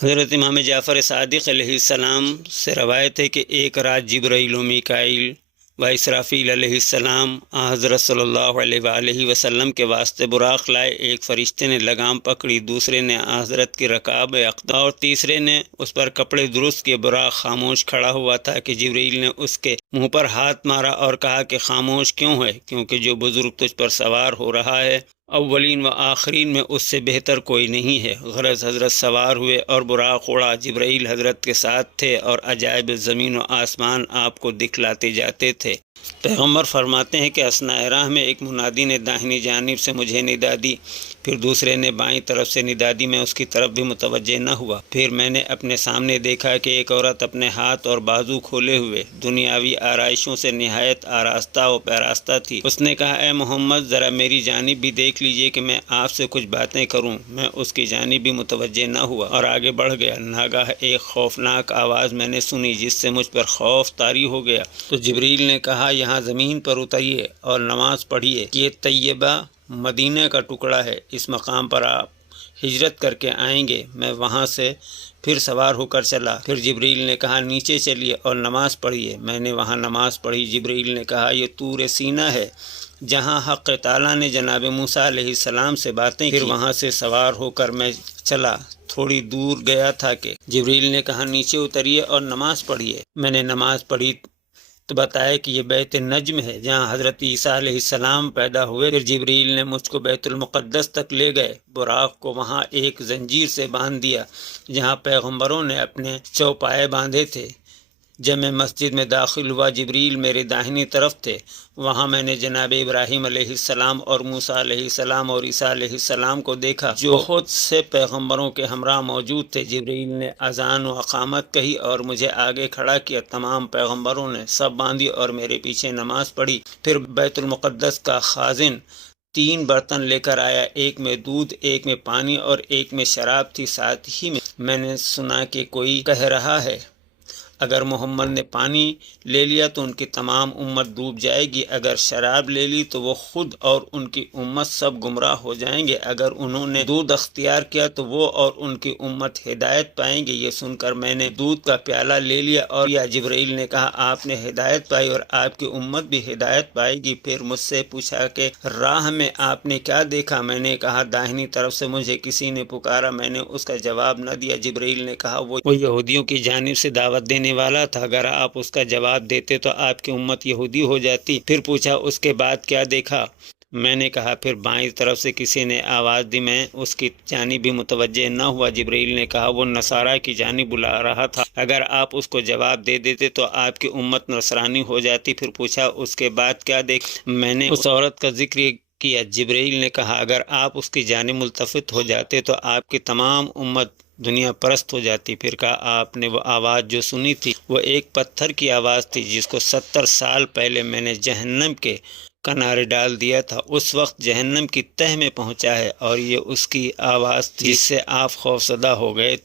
حضرت امام جعفر صادق علیہ السلام سے روایت ہے کہ ایک رات جبرائیل و میکائیل و اسرافیل علیہ السلام حضرت صلی اللہ علیہ وآلہ وسلم کے واسطے براق لائے۔ ایک فرشتے نے لگام پکڑی، دوسرے نے حضرت کی رکاب اقدام اور تیسرے نے اس پر کپڑے درست کیے۔ براق خاموش کھڑا ہوا تھا کہ جبرائیل نے اس کے منہ پر ہاتھ مارا اور کہا کہ خاموش کیوں ہے؟ کیونکہ جو بزرگ تجھ پر سوار ہو رہا ہے اولین و آخرین میں اس سے بہتر کوئی نہیں ہے۔ غرض حضرت سوار ہوئے اور براق اڑا۔ جبرائیل حضرت کے ساتھ تھے اور عجائب زمین و آسمان آپ کو دکھلاتے جاتے تھے۔ پیغمبر فرماتے ہیں کہ اثناء راہ میں ایک منادی نے داہنی جانب سے مجھے ندا دی، پھر دوسرے نے بائیں طرف سے ندا دی۔ میں اس کی طرف بھی متوجہ نہ ہوا۔ پھر میں نے اپنے سامنے دیکھا کہ ایک عورت اپنے ہاتھ اور بازو کھولے ہوئے دنیاوی آرائشوں سے نہایت آراستہ و پیراستہ تھی۔ اس نے کہا، اے محمد، ذرا میری جانب بھی دیکھ لیجئے کہ میں آپ سے کچھ باتیں کروں۔ میں اس کی جانب بھی متوجہ نہ ہوا اور آگے بڑھ گیا۔ ناگاہ ایک خوفناک آواز میں نے سنی جس سے مجھ پر خوف طاری ہو گیا۔ تو جبریل نے کہا، یہاں زمین پر اتریے اور نماز پڑھیے۔ یہ طیبہ مدینہ کا ٹکڑا ہے، اس مقام پر آپ ہجرت کر کے آئیں گے۔ میں وہاں سے پھر سوار ہو کر چلا۔ پھر جبریل نے کہا، نیچے چلیے اور نماز پڑھیے۔ میں نے وہاں نماز پڑھی۔ جبریل نے کہا، یہ طور سینہ ہے جہاں حق تعالیٰ نے جناب موسیٰ علیہ السلام سے باتیں کی۔ پھر وہاں سے سوار ہو کر میں چلا، تھوڑی دور گیا تھا کہ جبریل نے کہا، نیچے اتریے اور نماز پڑھیے۔ میں نے نماز پڑھی تو بتایا کہ یہ بیت نجم ہے جہاں حضرت عیسیٰ علیہ السلام پیدا ہوئے۔ پھر جبریل نے مجھ کو بیت المقدس تک لے گئے۔ براق کو وہاں ایک زنجیر سے باندھ دیا جہاں پیغمبروں نے اپنے چوپائے باندھے تھے۔ جب میں مسجد میں داخل ہوا، جبریل میرے داہنی طرف تھے۔ وہاں میں نے جناب ابراہیم علیہ السلام اور موسیٰ علیہ السلام اور عیسیٰ علیہ السلام کو دیکھا جو بہت سے پیغمبروں کے ہمراہ موجود تھے۔ جبریل نے اذان و اقامت کہی اور مجھے آگے کھڑا کیا۔ تمام پیغمبروں نے صف باندھی اور میرے پیچھے نماز پڑھی۔ پھر بیت المقدس کا خازن 3 برتن لے کر آیا، ایک میں دودھ، ایک میں پانی اور ایک میں شراب تھی۔ ساتھ ہی میں نے سنا کہ کوئی کہہ رہا ہے، اگر محمد نے پانی لے لیا تو ان کی تمام امت ڈوب جائے گی، اگر شراب لے لی تو وہ خود اور ان کی امت سب گمراہ ہو جائیں گے، اگر انہوں نے دودھ اختیار کیا تو وہ اور ان کی امت ہدایت پائیں گے۔ یہ سن کر میں نے دودھ کا پیالہ لے لیا اور جبرائیل نے کہا، آپ نے ہدایت پائی اور آپ کی امت بھی ہدایت پائے گی۔ پھر مجھ سے پوچھا کہ راہ میں آپ نے کیا دیکھا؟ میں نے کہا، داہنی طرف سے مجھے کسی نے پکارا۔ میں نے اس کا جواب نہ دیا۔ جبرائیل نے کہا، وہ یہودیوں کی جانب سے دعوت دینے والا تھا، اگر آپ اس کا جواب دیتے تو آپ کی امت یہودی ہو جاتی۔ پھر پوچھا، اس کے بعد کیا دیکھا؟ میں نے کہا، پھر بائیں طرف سے کسی نے آواز دی۔ میں اس کی جانب بھی متوجہ نہ ہوا۔ جبرائیل نے کہا، وہ نصارہ کی جانب بلا رہا تھا، اگر آپ اس کو جواب دے دیتے تو آپ کی امت نصرانی ہو جاتی۔ پھر پوچھا، اس کے بعد کیا دیکھا؟ میں نے اس عورت کا ذکر کیا۔ جبرائیل نے کہا، اگر آپ اس کی جانب ملتفت ہو جاتے تو آپ کی تمام امت دنیا پرست ہو جاتی۔ پھر کہا، آپ نے وہ آواز جو سنی تھی وہ ایک پتھر کی آواز تھی جس کو 70 سال پہلے میں نے جہنم کے کنارے ڈال دیا تھا، اس وقت جہنم کی تہ میں پہنچا ہے، اور یہ اس کی آواز تھی جس سے آپ خوفزدہ ہو گئے تھے۔